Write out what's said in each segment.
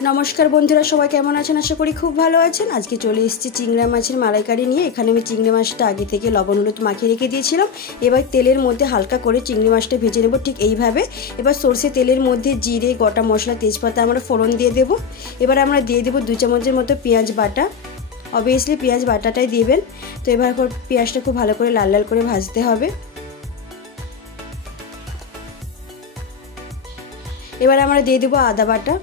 নমস্কার বন্ধুরা, সবাই কেমন আছেন? আশা করি খুব ভালো আছেন। আজকে চলে এসেছি চিংড়া মাছের মালাইকারি নিয়ে। এখানে আমি চিংড়ি মাছটা আগে থেকে লবণ হলুদ মাখিয়ে রেখে দিয়েছিলাম। এবার তেলের মধ্যে হালকা করে চিংড়ি মাছটা ভেজে নেব ঠিক এইভাবে। এবার সরষে তেলের মধ্যে জিরে, গোটা মশলা, তেজপাতা আমরা ফোড়ন দিয়ে দেব। এবার আমরা দিয়ে দেবো 2 চামচের মতো পেঁয়াজ বাটা। অবভিয়াসলি পেঁয়াজ বাটাটাই দিবেন। তো এবার পেঁয়াজটা খুব ভালো করে লাল লাল করে ভাজতে হবে। এবার আমরা দিয়ে দেবো আদা বাটা।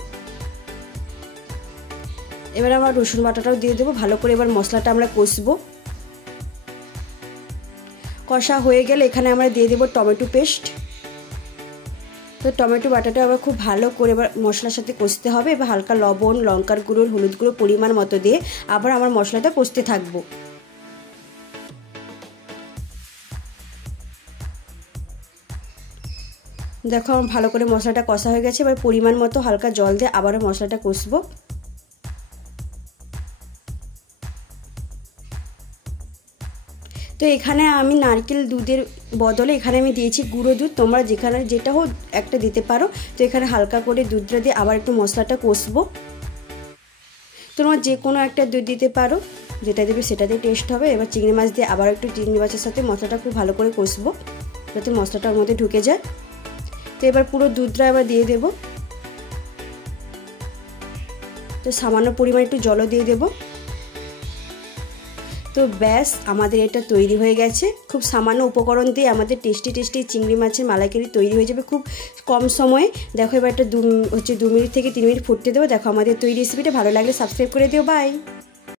এবার আমরা রসুন বাটাটাও দিয়ে দেবো। ভালো করে এবার মশলাটা আমরা কষবো। কষা হয়ে গেলে এখানে আমরা দিয়ে দেবো টমেটো পেস্ট। তো টমেটো বাটাটা আবার খুব ভালো করে এবার মশলার সাথে কষতে হবে। এবার হালকা লবণ, লঙ্কার গুঁড়ো, হলুদ গুঁড়ো পরিমাণ মতো দিয়ে আবার আমার মশলাটা কষতে থাকবো। দেখো আমার ভালো করে মশলাটা কষা হয়ে গেছে। এবার পরিমাণ মতো হালকা জল দিয়ে আবারও মশলাটা কষবো। তো এখানে আমি নারকেল দুধের বদলে এখানে আমি দিয়েছি গুঁড়ো দুধ। তোমরা যেখানে যেটা হোক একটা দিতে পারো। তো এখানে হালকা করে দুধটা দিয়ে আবার একটু মশলাটা কষবো। তোমরা যে কোনো একটা দুধ দিতে পারো, যেটা দেবে সেটাতে টেস্ট হবে। এবার চিংড়ি মাছ দিয়ে আবার একটু চিংড়ি মাছের সাথে মশলাটা খুব ভালো করে কষবো, যাতে মশলাটা ওর মধ্যে ঢুকে যায়। তো এবার পুরো দুধটা আবার দিয়ে দেবো। তো সামান্য পরিমাণ একটু জলও দিয়ে দেবো। তো ব্যাস আমাদের এটা তৈরি হয়ে গেছে। খুব সামান্য উপকরণ দিয়ে আমাদের টেস্টি চিংড়ি মাছের মালাইকারি তৈরি হয়ে যাবে খুব কম সময়ে। দেখো এবার একটা 2 মিনিট থেকে 3 মিনিট ফুটতে দেবো। দেখো আমাদের তৈরি রেসিপিটা ভালো লাগলে সাবস্ক্রাইব করে দিও। বাই।